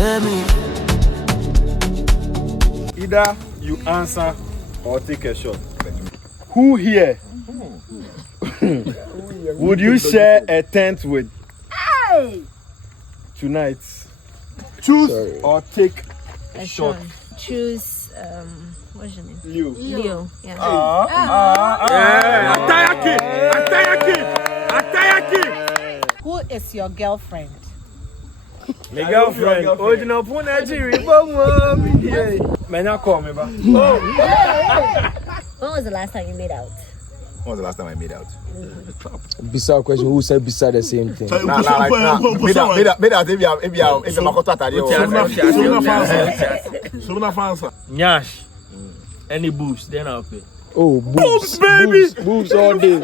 let me. Either you answer or take a shot. Who here would you share a tent with tonight? Choose or take a shot. Choose what's your name? Leo. Yeah. Atayaki. Who is your girlfriend? My girlfriend. Original Punajiri. Manya call me, ba. When was the last time you made out? When was the last time I made out? Bizarre question. Who said beside the same thing? Made out. If you makoto atari. Nyash. Any boobs? Then I'll pay. Oh, boobs, baby. Boobs all day.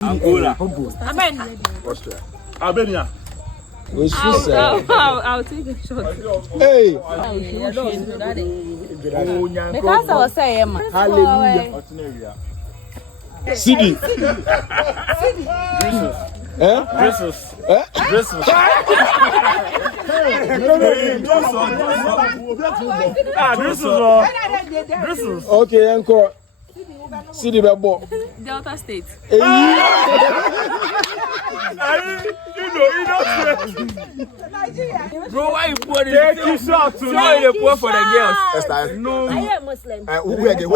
Angola. Amen. Albania. I'll take a shot. Hey. Because I was saying, Hallelujah. Sidi. Dresses. Dresses. Okay, encore. Sidi Bebo. Delta State. You know. Bro, why you pour this? Take you shot to know you pour for the girls. No. I am Muslim. Who again?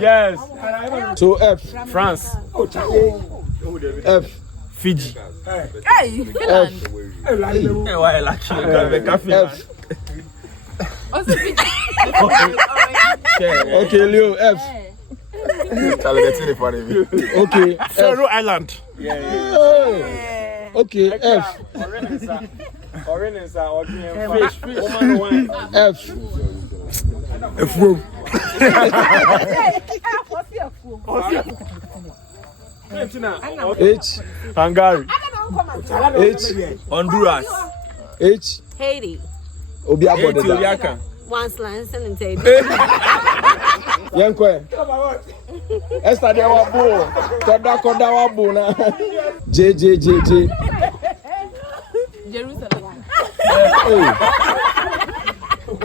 Yes. So F. France. F. Fiji. Hey, Finland. Why lucky? F. Also Fiji. Okay, Leo. F. Okay. Faroe Island. Okay. F. F. H. Hungary. H. Honduras. H. Haiti. Obiabodeda. Once last and say. Yankwe. Esther de wabo. Koda wabo na. J. Jerusalem. Hey.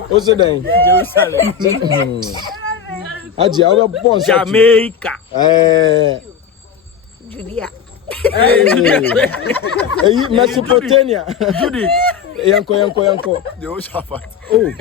What's the name? Jerusalem. Aji, I will born Jamaica. Judea. Hey, Mesopotamia. Judy. Yanko. The old shepherd. Oh.